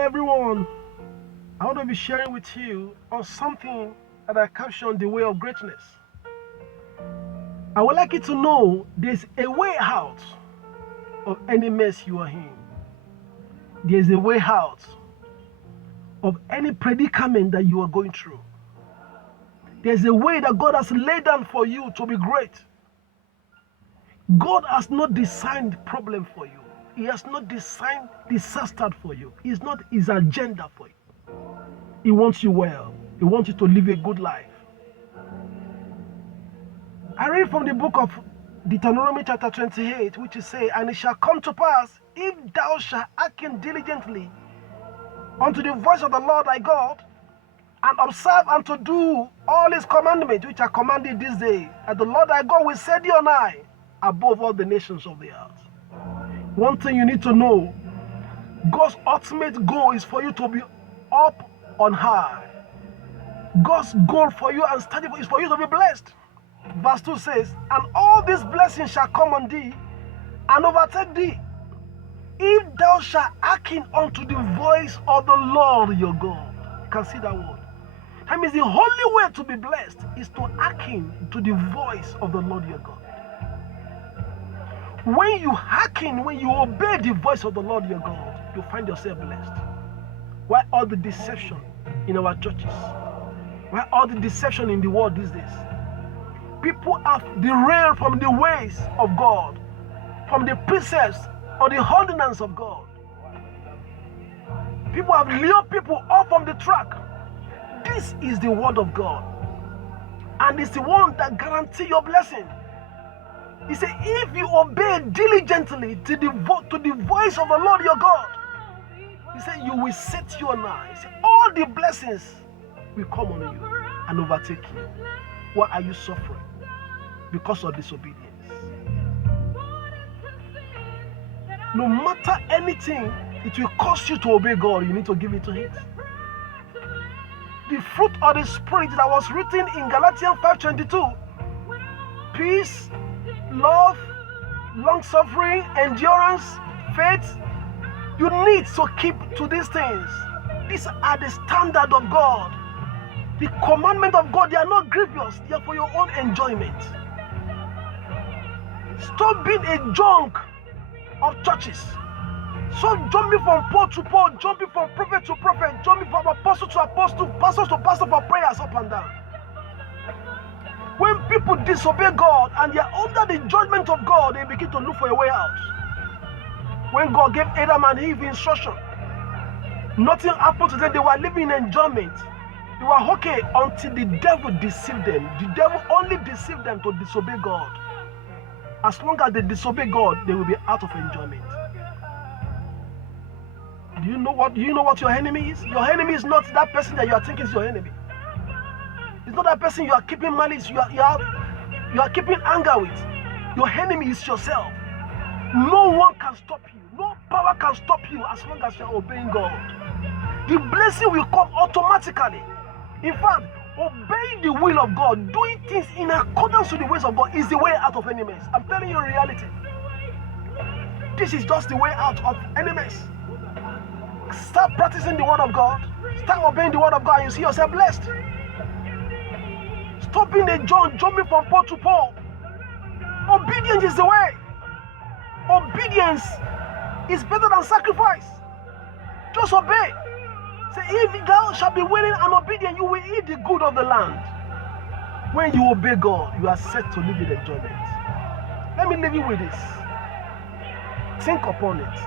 Hello everyone, I want to be sharing with you on something that I captioned the way of greatness. I would like you to know there's a way out of any mess you are in. There's a way out of any predicament that you are going through. There's a way that God has laid down for you to be great. God has not designed problem for you. He has not designed disaster for you. It's not his agenda for you. He wants you well. He wants you to live a good life. I read from the book of Deuteronomy chapter 28, which is say, "And it shall come to pass, if thou shalt hearken diligently unto the voice of the Lord thy God, and observe and to do all his commandments, which are commanded this day, that the Lord thy God will set thee on high above all the nations of the earth." One thing you need to know, God's ultimate goal is for you to be up on high. God's goal for you and study is for you to be blessed. Verse 2 says, "And all these blessings shall come on thee and overtake thee, if thou shalt hearken unto the voice of the Lord your God." You can see that word. That means the only way to be blessed is to hearken to the voice of the Lord your God. When you hearken, when you obey the voice of the Lord your God, you find yourself blessed. Why all the deception in our churches? Why all the deception in the world these days? People have derailed from the ways of God, from the precepts or the ordinance of God. People have lured people off from the track. This is the word of God, and it's the one that guarantees your blessing. He said, if you obey diligently to the voice of the Lord your God, he said, you will set you on high. He said, all the blessings will come on you and overtake you. Why are you suffering? Because of disobedience. No matter anything, it will cost you to obey God. You need to give it to Him. The fruit of the Spirit that was written in Galatians 5:22, peace, love, long-suffering, endurance, faith. You need to keep to these things. These are the standard of God. The commandment of God, they are not grievous. They are for your own enjoyment. Stop being a junk of churches. Stop jumping from pole to pole, jumping from prophet to prophet, jumping from apostle to apostle, pastor to pastor for prayers up and down. When people disobey God and they are under the judgment of God, they begin to look for a way out. When God gave Adam and Eve instruction, nothing happened to them. They were living in enjoyment. They were okay until the devil deceived them. The devil only deceived them to disobey God. As long as they disobey God, they will be out of enjoyment. Do you know what your enemy is? Your enemy is not that person that you are thinking is your enemy. It's not that person you are keeping malice, you are keeping anger with. Your enemy is yourself. No one can stop you. No power can stop you as long as you are obeying God. The blessing will come automatically. In fact, obeying the will of God, doing things in accordance with the ways of God is the way out of any mess. I'm telling you in reality. This is just the way out of any mess. Start practicing the word of God. Start obeying the word of God and you see yourself blessed. Stop being a jumping from pole to pole. Obedience is the way. Obedience is better than sacrifice. Just obey. Say, if thou shalt be willing and obedient, you will eat the good of the land. When you obey God, you are set to live in enjoyment. Let me leave you with this. Think upon it.